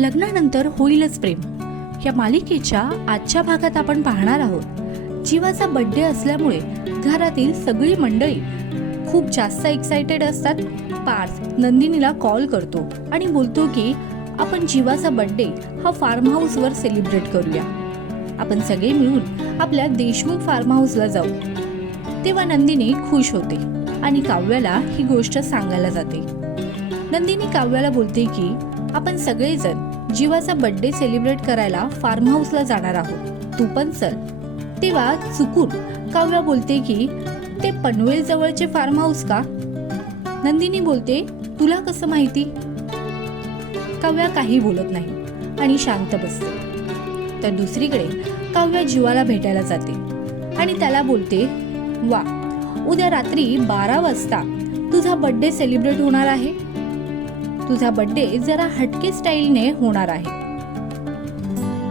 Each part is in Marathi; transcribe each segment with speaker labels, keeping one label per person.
Speaker 1: लग्नानंतर होईलच प्रेम. या मालिकेच्या आजच्या भागात आपण पाहणार आहोत. जीवाचा बड्डे असल्यामुळे घरातील सगळी मंडळी खूप जास्त एक्सायटेड असतात. पार्थ नंदिनीला कॉल करतो आणि बोलतो की आपण जीवाचा बड्डे हा फार्म हाऊसवर सेलिब्रेट करूया. आपण सगळे मिळून आपल्या देशमुख फार्म हाऊसला जाऊ. तेव्हा नंदिनी खुश होते आणि काव्याला ही गोष्ट सांगायला जाते. नंदिनी काव्याला बोलते की आपण सगळेजण जीवाचा बर्थडे सेलिब्रेट करायला फार्म हाऊसला जाणार आहोत. तू पण चल. तेव्हा चुकून काव्या बोलते की ते पनवेल जवळचे फार्म हाऊस का? नंदिनी बोलते तुला कसं माहिती? काव्या काही बोलत नाही आणि शांत बसते. तर दुसरीकडे काव्या जीवाला भेटायला जाते आणि त्याला बोलते वा उद्या रात्री बारा वाजता तुझा बर्थडे सेलिब्रेट होणार आहे. तुझा बर्थडे जरा हटके स्टाईलने होणार आहे.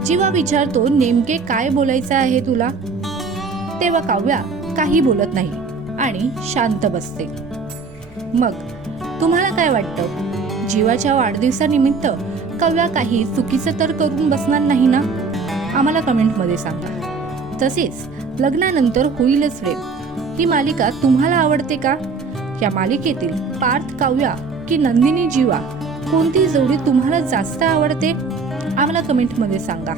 Speaker 1: जीवा विचारतो नेमके काय बोलायचं आहे तुला? तेव्हा काव्या काही बोलत नाही आणि शांत बसते. मग तुम्हाला काय वाटतं? जीवाच्या वाढदिवसानिमित्त काव्या काही चुकीचं तर करून बसणार नाही ना? आम्हाला कमेंटमध्ये सांगा. तसेच लग्नानंतर होईलच प्रेम ही मालिका तुम्हाला आवडते का? या मालिकेतील पार्थ काव्या की नंदिनी जीवा कोणती जोडी तुम्हाला जास्त आवडते? आम्हाला कमेंटमध्ये सांगा.